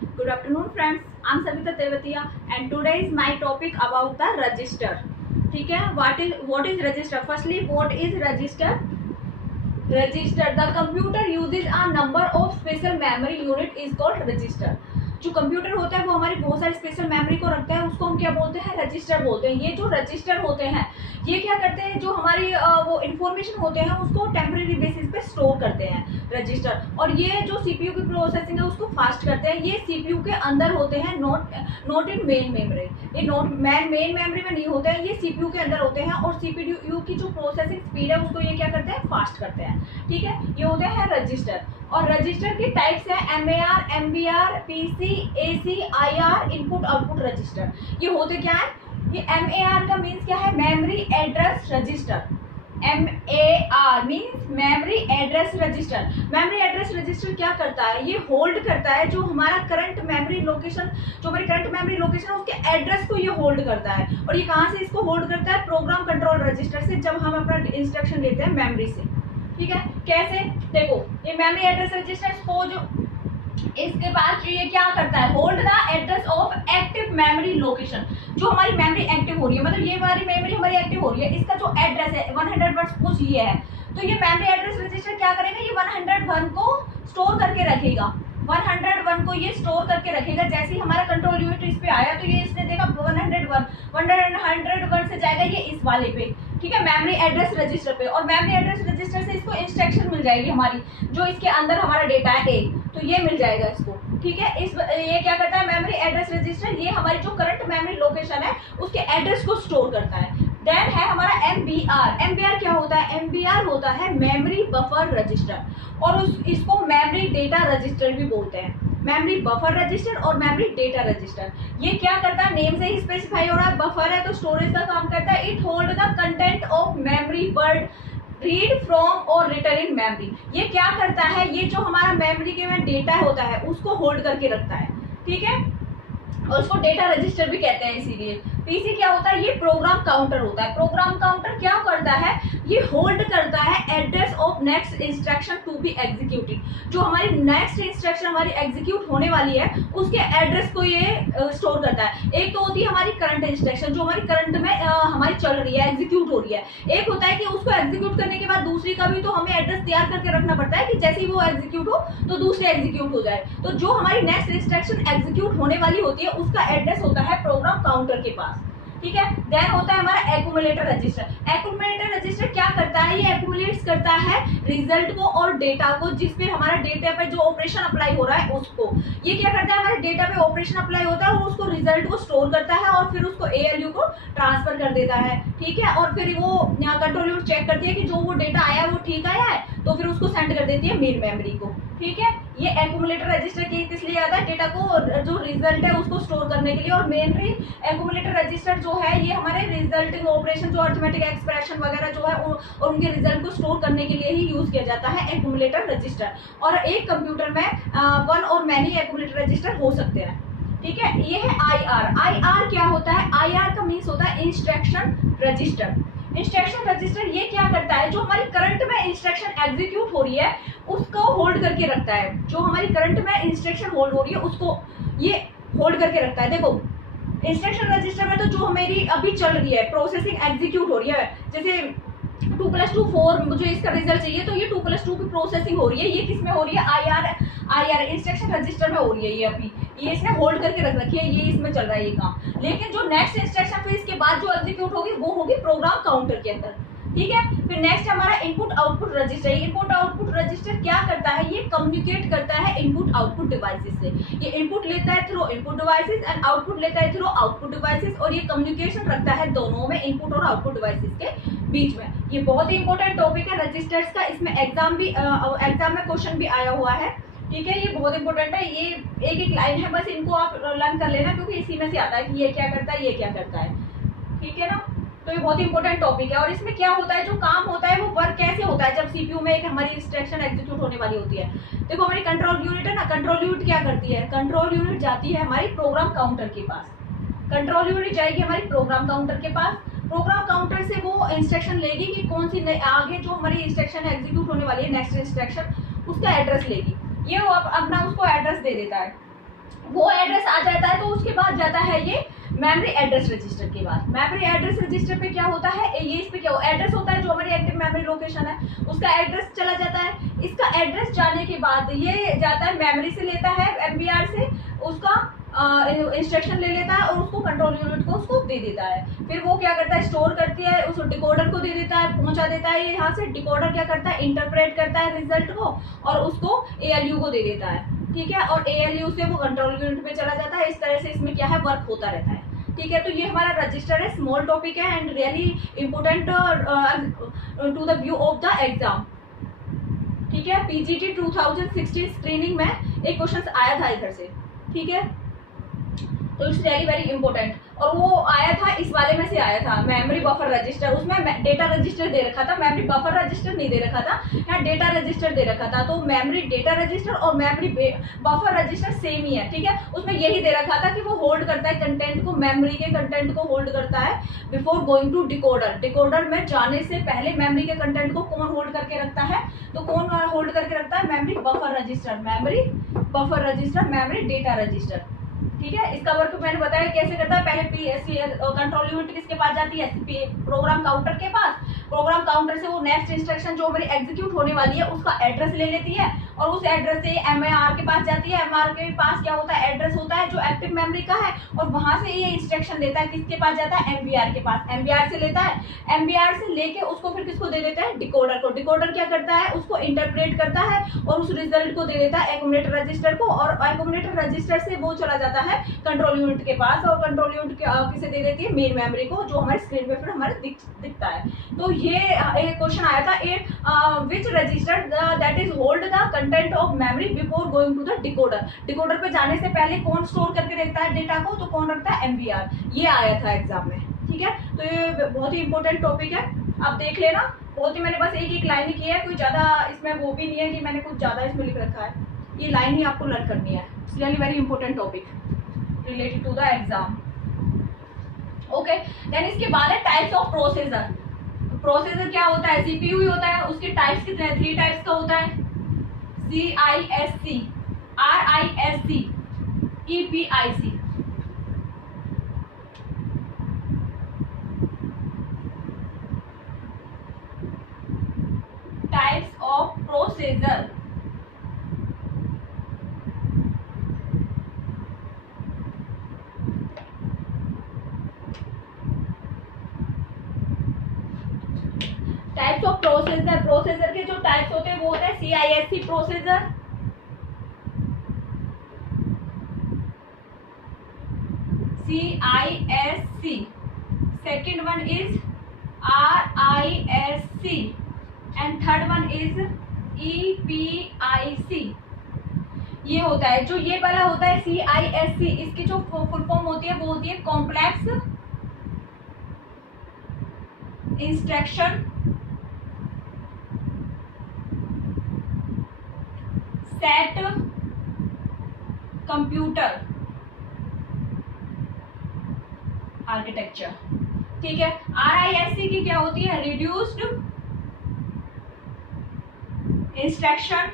Good afternoon, friends. I'm Savita Tevatia, and today is my topic about the register. ठीक है, what is register? Firstly, what is register? Register. The computer uses a number of special memory unit is called register. जो computer होता है वो हमारी बहुत सारी special memory को रखता है, उसको हम क्या बोलते हैं? रजिस्टर बोलते हैं। ये जो रजिस्टर होते हैं ये क्या करते हैं, जो हमारी वो इन्फॉर्मेशन होते हैं उसको टेम्परेरी बेसिस पे स्टोर करते हैं रजिस्टर। और ये जो सीपीयू की प्रोसेसिंग है उसको फास्ट करते हैं। ये सीपीयू के अंदर होते हैं, नॉट इन मेन मेमोरी। ये नॉट मेन मेमोरी में नहीं होते हैं, ये सीपीयू के अंदर होते हैं। और सीपीयू की जो प्रोसेसिंग स्पीड है उसको ये क्या करते हैं? फास्ट करते हैं। ठीक है, ये होते हैं रजिस्टर। और रजिस्टर की टाइप्स है MAR, MBR, PC, AC, IR, input output register. ये होते क्या है? ये एमएआर का मीन्स क्या है? Memory address register. MAR means memory address register. Memory address register क्या करता है? ये होल्ड करता है जो हमारा करंट मेमोरी लोकेशन, जो हमारी करंट मेमोरी लोकेशन है उसके एड्रेस को ये होल्ड करता है। और ये कहाँ से इसको होल्ड करता है? प्रोग्राम कंट्रोल रजिस्टर से, जब हम अपना इंस्ट्रक्शन लेते हैं मेमोरी से। ठीक है, कैसे? देखो, ये मेमोरी एड्रेस रजिस्टर को जो इसके बाद ये क्या करता है? Hold the address of active memory location. जो हमारी मेमोरी एक्टिव हो रही है, मतलब ये हमारी मेमोरी हमारी एक्टिव हो रही है, इसका जो एड्रेस है 100 वर्ड सपोज ये है, तो ये मेमोरी एड्रेस रजिस्टर क्या करेगा? ये 101 को स्टोर करके रखेगा। 101 को ये स्टोर करके रखेगा। जैसे ही हमारा कंट्रोल यूनिट इस पे आया तो ये इसने देखा 101 से जाएगा ये इस वाले पे। ठीक है, मेमोरी एड्रेस रजिस्टर पे। और मेमोरी एड्रेस रजिस्टर से इसको इंस्ट्रक्शन मिल जाएगी हमारी, जो इसके अंदर हमारा डेटा है ए, तो ये मिल जाएगा इसको। ठीक है, ये क्या करता है? मेमोरी एड्रेस रजिस्टर ये हमारी जो करंट मेमोरी लोकेशन है उसके एड्रेस को स्टोर करता है। देन है हमारा एमबीआर। एमबीआर क्या होता है? एमबीआर होता है मेमोरी बफर रजिस्टर, और इसको मेमोरी डेटा रजिस्टर भी बोलते हैं। मेमोरी बफर रजिस्टर और मेमोरी डेटा रजिस्टर। ये क्या करता है? नेम से ही स्पेसिफाई हो रहा है। बफर है तो स्टोरेज का काम करता है। It hold the content of memory word read from और रिटर्न इन मेमोरी। ये क्या करता है? ये जो हमारा मेमोरी के में डेटा होता है उसको होल्ड करके रखता है। ठीक है, और उसको डेटा रजिस्टर भी कहते हैं इसीलिए। पीसी क्या होता है? ये प्रोग्राम काउंटर होता है। प्रोग्राम काउंटर क्या करता है? ये होल्ड करता है address of next instruction to be executed. जो हमारी नेक्स्ट इंस्ट्रक्शन हमारी एग्जीक्यूट होने वाली है उसके एड्रेस को ये स्टोर करता है। एक तो होती है हमारी करंट इंस्ट्रक्शन जो हमारी करंट में हमारी चल रही है, एग्जीक्यूट हो रही है। एक होता है कि उसको एग्जीक्यूट करने के बाद दूसरी का भी तो हमें एड्रेस तैयार करके रखना पड़ता है कि जैसे ही वो एग्जीक्यूट हो तो दूसरी एग्जीक्यूट हो जाए। तो जो हमारी नेक्स्ट इंस्ट्रक्शन एग्जीक्यूट होने वाली होती है उसका एड्रेस होता है प्रोग्राम काउंटर के पास। ठीक है, देन होता है हमारा एक्यूमुलेटर रजिस्टर। एक्यूमुलेटर रजिस्टर क्या करता है? ये एक्यूमुलेट्स करता है रिजल्ट को और डेटा को, जिसपे हमारा डेटा पे जो ऑपरेशन अप्लाई हो रहा है उसको। ये क्या करता है? हमारे डेटा पे ऑपरेशन अप्लाई होता है और उसको रिजल्ट को स्टोर करता है और फिर उसको एएलयू को ट्रांसफर कर देता है। ठीक है, और फिर वो कंट्रोल यूनिट चेक करती है कि जो वो डेटा आया है वो ठीक आया है, तो फिर उसको सेंड कर देती है मेन मेमोरी को। ठीक है, ये एक्यूमुलेटर रजिस्टर की इसलिए आता है डेटा को, जो रिजल्ट है उसको स्टोर करने के लिए। और मेनली एक्यूमुलेटर रजिस्टर जो है ये हमारे रिजल्टिंग ऑपरेशन, जो अरिथमेटिक एक्सप्रेशन वगैरह जो है और उनके रिजल्ट को स्टोर करने के लिए ही यूज किया जाता है एक्यूमुलेटर रजिस्टर। और एक कंप्यूटर में वन और मैनी एक्यूमुलेटर रजिस्टर हो सकते हैं। ठीक है, ये है आईआर। आईआर क्या होता है? आईआर का मीन्स होता है इंस्ट्रक्शन रजिस्टर। इंस्ट्रक्शन रजिस्टर ये क्या करता है? जो हमारी करंट में इंस्ट्रक्शन एग्जीक्यूट हो रही है उसको होल्ड करके रखता है। जो हमारी करंट में इंस्ट्रक्शन होल्ड हो रही है उसको ये होल्ड करके रखता है। देखो, इंस्ट्रक्शन रजिस्टर में तो जो हमारी अभी चल रही है प्रोसेसिंग एग्जीक्यूट हो रही है, जैसे 2+2 4 मुझे इसका रिजल्ट चाहिए तो ये 2+2 की प्रोसेसिंग हो रही है। ये किस में हो रही है? आईआर इंस्ट्रक्शन रजिस्टर में हो रही है। ये अभी ये इसने होल्ड करके रख रखी है, ये इसमें चल रहा है ये काम। लेकिन जो नेक्स्ट इंस्ट्रक्शन फिर इसके बाद जो एग्जीक्यूट होगी वो होगी प्रोग्राम काउंटर के अंदर। ठीक है, फिर नेक्स्ट हमारा input output register. Input output register क्या करता है? ये कम्युनिकेट करता है इनपुट आउटपुट डिवाइसेस से। ये इनपुट लेता है through input devices and output लेता है थ्रू आउटपुट डिवाइसेस, और ये कम्युनिकेशन रखता है दोनों में, इनपुट और आउटपुट डिवाइसेस के बीच में। ये बहुत ही इंपॉर्टेंट टॉपिक है रजिस्टर्स का। इसमें एग्जाम में क्वेश्चन भी आया हुआ है। ठीक है, ये बहुत इंपॉर्टेंट है। ये एक एक लाइन है, बस इनको आप लर्न कर लेना क्योंकि इसी में से आता है कि ये क्या करता है, ये क्या करता है। ठीक है ना, तो ये बहुत इंपॉर्टेंट टॉपिक है। और इसमें क्या होता है, जो काम होता है वो वर्क कैसे होता है जब सीपीयू में एक हमारी इंस्ट्रक्शन एग्जीक्यूट होने वाली होती है। देखो, हमारी कंट्रोल यूनिट है ना, कंट्रोल यूनिट क्या करती है? कंट्रोल यूनिट जाती है हमारी प्रोग्राम काउंटर के पास। कंट्रोल यूनिट जाएगी हमारी प्रोग्राम काउंटर के पास। प्रोग्राम काउंटर से वो इंस्ट्रक्शन लेगी कि कौन सी आगे जो हमारी इंस्ट्रक्शन एग्जीक्यूट होने वाली है नेक्स्ट इंस्ट्रक्शन, उसका एड्रेस लेगी। ये वो अपना उसको एड्रेस दे देता है। वो एड्रेस आ जाता है तो उसके बाद जाता है ये मेमोरी एड्रेस रजिस्टर के बाद। मेमोरी एड्रेस रजिस्टर पे क्या होता है, ये इस पे क्या एड्रेस होता है जो हमारी एक्टिव मेमोरी लोकेशन है उसका एड्रेस चला जाता है। इसका एड्रेस जाने के बाद ये जाता है मेमोरी से लेता है एमबीआर से, उसका इंस्ट्रक्शन ले लेता है और उसको कंट्रोल यूनिट को उसको दे देता है। फिर वो क्या करता है, स्टोर करती है, उसको डिकोडर को दे देता है, पहुंचा देता है। ये यहाँ से डिकोडर क्या करता है, इंटरप्रेट करता है रिजल्ट को और उसको एएलयू को दे देता है, ठीक है। और एएलयू से वो कंट्रोल यूनिट पे चला जाता है। इस तरह से इसमें क्या है, वर्क होता रहता है, ठीक है। तो ये हमारा रजिस्टर है, स्मॉल टॉपिक है and really important to the view of the exam, ठीक है। पीजीटी 2016 स्क्रीनिंग में एक क्वेश्चन आया था इधर से, ठीक है। तो इट्स रियली वेरी इंपॉर्टेंट। और वो आया था इस वाले में से आया था, मेमोरी बफर रजिस्टर। उसमें डेटा रजिस्टर दे रखा था, मेमोरी बफर रजिस्टर नहीं दे रखा था, यहाँ डेटा रजिस्टर दे रखा था। तो मेमोरी डेटा रजिस्टर और मेमोरी बफर रजिस्टर सेम ही है, ठीक है। उसमें यही दे रखा था कि वो होल्ड करता है कंटेंट को, मेमोरी के कंटेंट को होल्ड करता है before going to decoder. Decoder में जाने से पहले मेमोरी के कंटेंट को कौन होल्ड करके रखता है, तो कौन होल्ड करके रखता है, memory buffer register, memory buffer register, memory data register, ठीक है। इसका वर्क मैंने बताया कैसे करता है। पहले पीएससी कंट्रोल यूनिट किसके पास जाती है, प्रोग्राम काउंटर के पास। प्रोग्राम काउंटर से वो नेक्स्ट इंस्ट्रक्शन जो हमारी एग्जीक्यूट होने वाली है उसका एड्रेस ले लेती है और उस एड्रेस से एमआर के पास जाती है। एमआर के पास क्या होता है, एड्रेस होता है जो एक्टिव मेमोरी का है और वहां से ये इंस्ट्रक्शन लेता है, किसके पास जाता है, एमबीआर के पास। एमबीआर से लेता है, एमबीआर से लेके उसको फिर किसको दे देता है, डिकोडर को। डिकोडर क्या करता है, उसको इंटरप्रेट करता है और उस रिजल्ट को दे देता है एक्यूमुलेटर रजिस्टर को, और एक्यूमुलेटर रजिस्टर से वो चला जाता है कंट्रोल यूनिट के पास, और कंट्रोल यूनिट किसे दे देती है, मेन मेमोरी को, जो हमारे स्क्रीन पे फिर हमारे दिखता है। तो ये एक क्वेश्चन आया था, which register that is hold the content of memory before going to the decoder. Decoder पे जाने से पहले कौन स्टोर करके रखता है डेटा को, तो कौन रखता है, एमबीआर। ये आया था एग्जाम में, ठीक है। तो ये बहुत ही इंपॉर्टेंट टॉपिक है, आप देख लेना। बहुत ही मैंने बस एक लाइन ही की है, कोई ज्यादा इसमें वो भी नहीं है कि मैंने कुछ ज्यादा इसमें लिख रखा है। ये लाइन ही आपको लर्न करनी है। It's really very important topic related to the exam, okay. Then इसके बाद है टाइप्स ऑफ प्रोसेसर। प्रोसेसर क्या होता है, सीपीयू ही होता है। उसके टाइप्स कितने हैं, 3 टाइप्स का होता है, CISC, RISC, EPIC। Types of processor, types of processor. Processor के जो टाइप्स होते हैं वो होता है CISC processor, CISC, second one is RISC and third one is EPIC। ये होता है, जो ये वाला होता है CISC, इसकी जो फुल फॉर्म होती है वो होती है complex instruction set computer architecture, ठीक है। RISC की क्या होती है, reduced instruction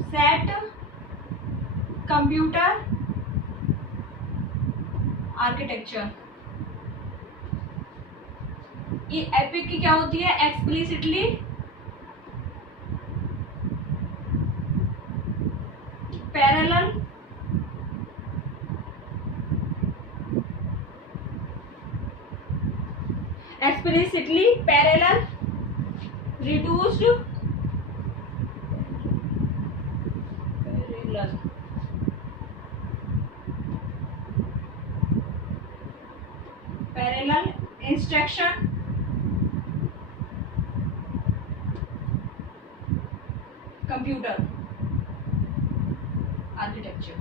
set computer architecture. ये एपिक की क्या होती है, explicitly parallel explicitly parallel reduced parallel parallel instruction computer architecture,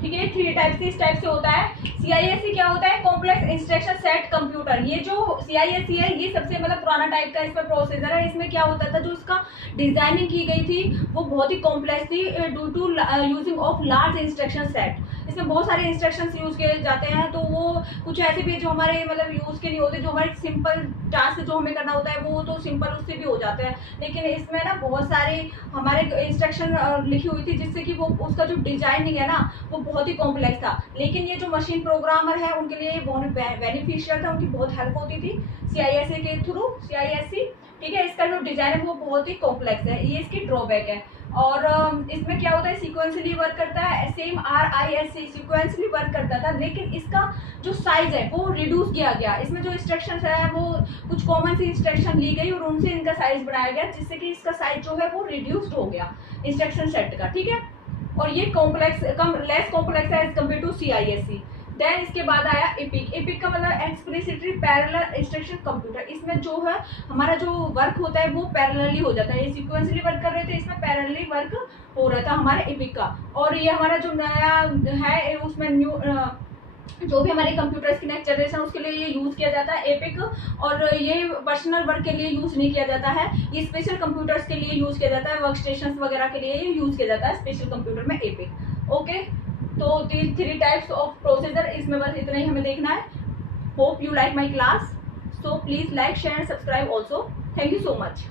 ठीक है। 3 टाइप से, इस टाइप से होता है। CISC क्या होता है, कॉम्प्लेक्स इंस्ट्रक्शन सेट कंप्यूटर। ये जो CISC है ये सबसे मतलब पुराना टाइप का इसमें प्रोसेसर है। इसमें क्या होता था, जो इसका डिजाइनिंग की गई थी वो बहुत ही कॉम्प्लेक्स थी due to using of large instruction set. इसमें बहुत सारे इंस्ट्रक्शंस यूज किए जाते हैं, तो वो कुछ ऐसे भी जो हमारे मतलब यूज के नहीं होते, जो हमारे सिंपल टास्क जो हमें करना होता है वो तो सिंपल उससे भी हो जाते हैं, लेकिन इसमें ना बहुत सारे हमारे इंस्ट्रक्शन लिखी हुई थी, जिससे कि वो उसका जो डिजाइनिंग है ना वो बहुत ही कॉम्प्लेक्स था। लेकिन ये जो मशीन प्रोग्रामर है उनके लिए बहुत बेनिफिशियल था, उनकी बहुत हेल्प होती थी CISC के थ्रू, CISC, ठीक है। इसका जो डिजाइन है वो बहुत ही कॉम्प्लेक्स है, ये इसकी ड्रॉबैक है। और इसमें क्या होता है, सीक्वेंसली वर्क करता है, सेम RISC सीक्वेंसली वर्क करता था, लेकिन इसका जो साइज है वो रिड्यूस किया गया। इसमें जो इंस्ट्रक्शंस है वो कुछ कॉमन सी इंस्ट्रक्शन ली गई और उनसे इनका साइज बनाया गया, जिससे कि इसका साइज जो है वो रिड्यूस्ड हो गया इंस्ट्रक्शन सेट का, ठीक है। और ये कॉम्प्लेक्स लेस कॉम्प्लेक्स है as compare to CISC। Then इसके बाद आया एपिक। एपिक का मतलब एक्सप्लिसिटली पैरेलल इंस्ट्रक्शन कंप्यूटर। इसमें जो है हमारा जो वर्क होता है वो पैरेलली हो जाता है, ये सीक्वेंसली वर्क कर रहे थे, इसमें पैरेलली वर्क हो रहा था हमारे एपिक का। और ये हमारा जो नया है उसमें न्यू जो भी हमारे कंप्यूटर्स की नेक्स्ट जनरेशन उसके लिए ये यूज किया जाता है एपिक, और ये पर्सनल वर्क के लिए यूज नहीं किया जाता है, ये स्पेशल कंप्यूटर्स के लिए यूज किया जाता है, वर्क स्टेशन वगैरह के लिए ये यूज किया जाता है स्पेशल कंप्यूटर में एपिक। ओके, तो 3 टाइप्स ऑफ प्रोसेसर, इसमें बस इतना ही हमें देखना है। Hope you like my class, so please like share and subscribe also. Thank you so much.